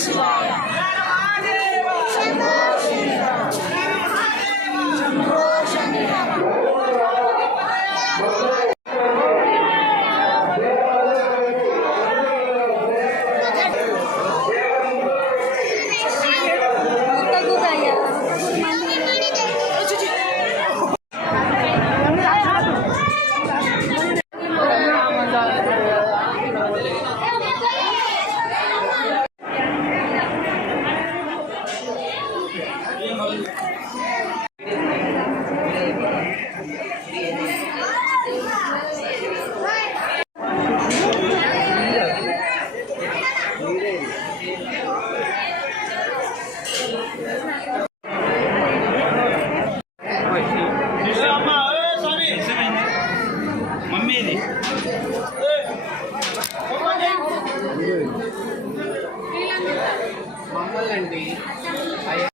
Yes, మమ్మీది మమ్మల్ని తెలంగాణ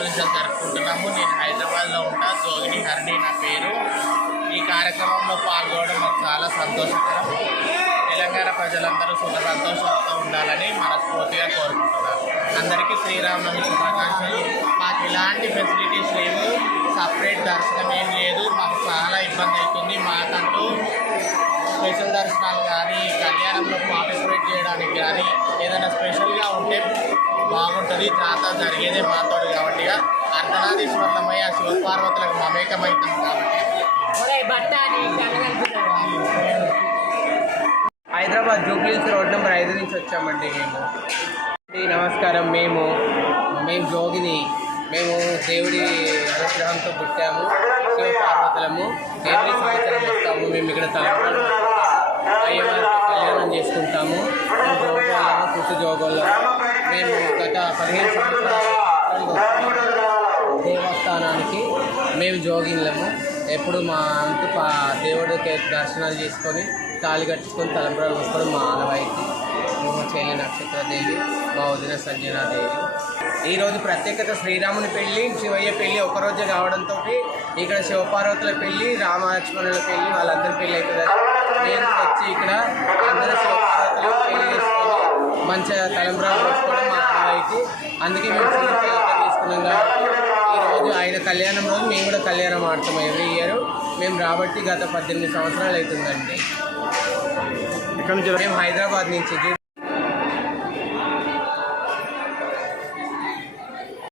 ఇరవై జరుపుకుంటున్నాము. నేను హైదరాబాద్లో ఉంటా జోగిని హరిణి నా పేరు. ఈ కార్యక్రమంలో పాల్గొనడం మాకు చాలా సంతోషకరం. తెలంగాణ ప్రజలందరూ సుఖ సంతోషాలతో ఉండాలని మనస్ఫూర్తిగా కోరుకుంటున్నాను. అందరికీ శ్రీరామనవమి శుభాకాంక్షలు. మాకు ఎలాంటి ఫెసిలిటీస్ లేవు. సపరేట్ దర్శనం ఏం లేదు. మాకు చాలా ఇబ్బంది అవుతుంది. మాకంటూ స్పెషల్ దర్శనాలు కానీ కళ్యాణంలో పార్టిసిపేట్ చేయడానికి కానీ ఏదైనా స్పెషల్గా ఉంటే బాగుంటుంది. తాత జరిగేదే మాతో కాబట్టి. అర్ధనాదీశ్వరులమై ఆ శివపార్వతులకు మమేకమవుతాం కాబట్టి హైదరాబాద్ జూబ్లీస్ రోడ్ నెంబర్ ఐదు నుంచి వచ్చామండి మేము. నమస్కారం. మేము మేము జోగిని మేము దేవుడి అనుగ్రహంతో పుట్టాము. శివపార్వతులము ఎవ్రీ సంవత్సరం వస్తాము. మేము ఇక్కడ తలంబ్రాలు అయ్యవారితో కళ్యాణం చేసుకుంటాము. జోగోళ్ళము పుట్టు జోగోళ్ళము మేము గత పదిహేను సంవత్సరాలు దేవస్థానానికి మేము జోగిన్లము ఎప్పుడు మా అంతు దేవుడికి దర్శనాలు చేసుకొని తాళి కట్టుకొని తలంబ్రాలు పోసుకోవడం మా ఆనవాయితీ. మా చెల్లి నక్షత్రదేవి మా వదిన సంజనాదేవి. ఈరోజు ప్రత్యేకత శ్రీరాముని పెళ్ళి శివయ్య పెళ్ళి ఒకరోజే కావడంతో ఇక్కడ శివపార్వతుల పెళ్ళి రామలక్ష్మణుల పెళ్ళి వాళ్ళందరి పెళ్ళి అవుతుంది నేను వచ్చి ఇక్కడ అందరూ శివపార్వతులు పెళ్ళి చేసుకొని మంచిగా తలంబ్రాలు పోసుకోవడం మా ఆనవాయితీ. అందుకే మేము కాబట్టి ఈరోజు ఆయన కళ్యాణం రోజు మేము కూడా కళ్యాణం ఆడతాం. ఎవ్రీ ఇయర్ మేము రాబట్టి గత పద్దెనిమిది సంవత్సరాలు అవుతుందండి. మేము హైదరాబాద్ నుంచి.